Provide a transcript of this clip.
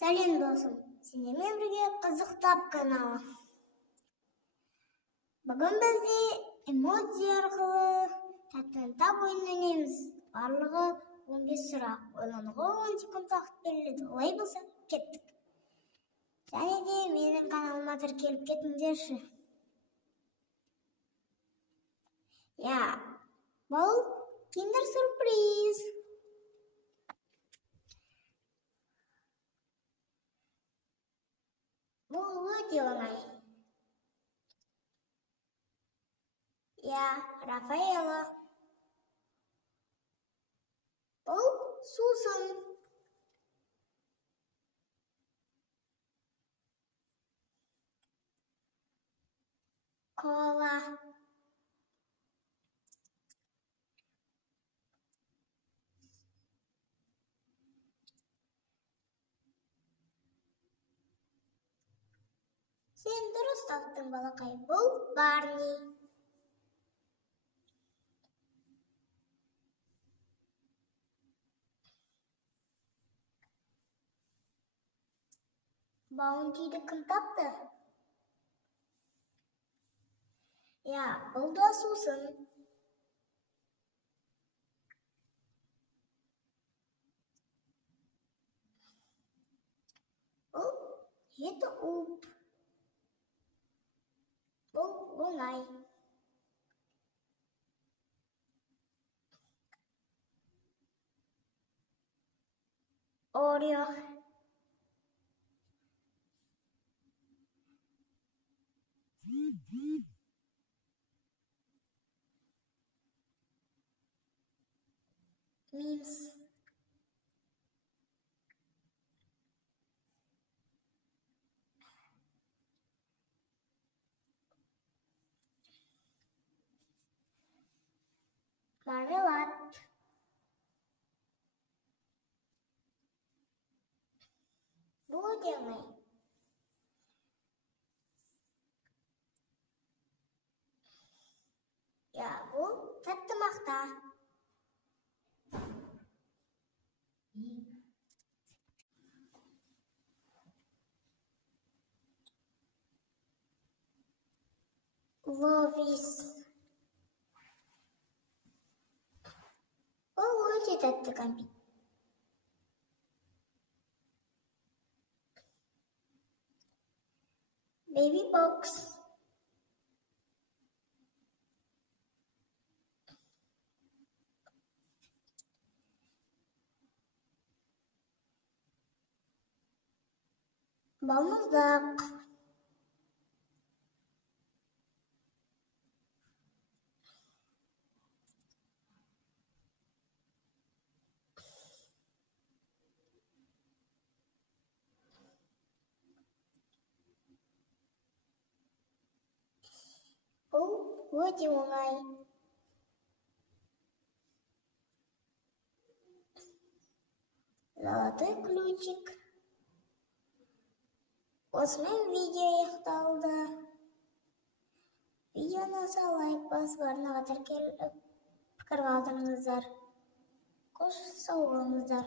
Сәлем досым, сендермен бірге қызықтап каналы. Бүгін бізде эмодзи арқылы тәттіні ойын ойнаймыз. Барлығы 15 сұрақ. Ойлануға 10 секунд уақыт беріледі. Олай болса, кеттік. Және де менің каналыма тіркеліп кетіңдерші. Бұл киндер сюрприз. Бұл өте оңай. Рафаэла. Бұл сусын. Кола. Сен дұрыс таптың, балақай. Бұл Барни. Баунтиді кім тапты? Бұл да сусын. Бұл еті уп. Бұл оңай. Орео. Мимс. Мармелад. Бұл өте оңай. Бұл тәтті мақта. Ловис. Бұл өте тәтті кәмпит. Baby box. Балмұздақ. Бұл өте оңай. Золотой ключик. Осымен видео аяқталды. Видеоны ұнаса лайк басып, арнаға тіркеліп пікір қалдырыңыздар. Қош сау болыңыздар.